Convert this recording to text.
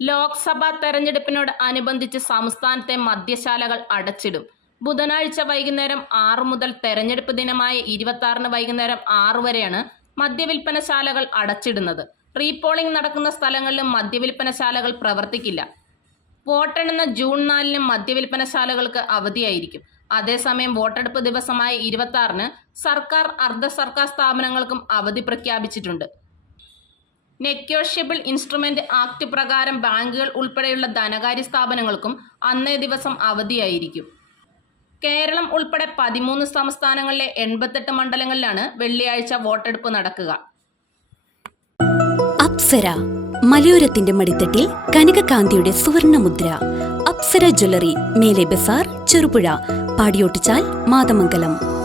ലോക്സഭാ തെരഞ്ഞെടുപ്പിനോട് അനുബന്ധിച്ച് സംസ്ഥാനത്തെ മദ്യശാലകൾ അടച്ചിടും. ബുധനാഴ്ച വൈകുന്നേരം ആറ് മുതൽ തെരഞ്ഞെടുപ്പ് ദിനമായ ഇരുപത്തി ആറിന് വൈകുന്നേരം ആറ് വരെയാണ് മദ്യവിൽപ്പനശാലകൾ അടച്ചിടുന്നത്. റീപോളിംഗ് നടക്കുന്ന സ്ഥലങ്ങളിലും മദ്യവിൽപ്പനശാലകൾ പ്രവർത്തിക്കില്ല. വോട്ടെണ്ണുന്ന ജൂൺ നാലിന് മദ്യവിൽപ്പനശാലകൾക്ക് അവധിയായിരിക്കും. അതേസമയം വോട്ടെടുപ്പ് ദിവസമായ ഇരുപത്തി സർക്കാർ അർദ്ധ സർക്കാർ സ്ഥാപനങ്ങൾക്കും അവധി പ്രഖ്യാപിച്ചിട്ടുണ്ട്. നെക്യോഷ്യബിൾ ഇൻസ്ട്രുമെന്റ് ആക്ട് പ്രകാരം ബാങ്കുകൾ ഉൾപ്പെടെയുള്ള ധനകാര്യ സ്ഥാപനങ്ങൾക്കും അന്നേ ദിവസം അവധിയായിരിക്കും. കേരളം ഉൾപ്പെടെ പതിമൂന്ന് സംസ്ഥാനങ്ങളിലെ എൺപത്തെട്ട് മണ്ഡലങ്ങളിലാണ് വെള്ളിയാഴ്ച വോട്ടെടുപ്പ് നടക്കുക. അപ്സര മലയോരത്തിന്റെ മടിത്തട്ടിൽ കനകകാന്തിയുടെ സുവർണമുദ്ര. അപ്സര ജ്വല്ലറി മേലെ ബസാർ ചെറുപുഴ പാടിയോട്ടിച്ചാൽ മാതമംഗലം.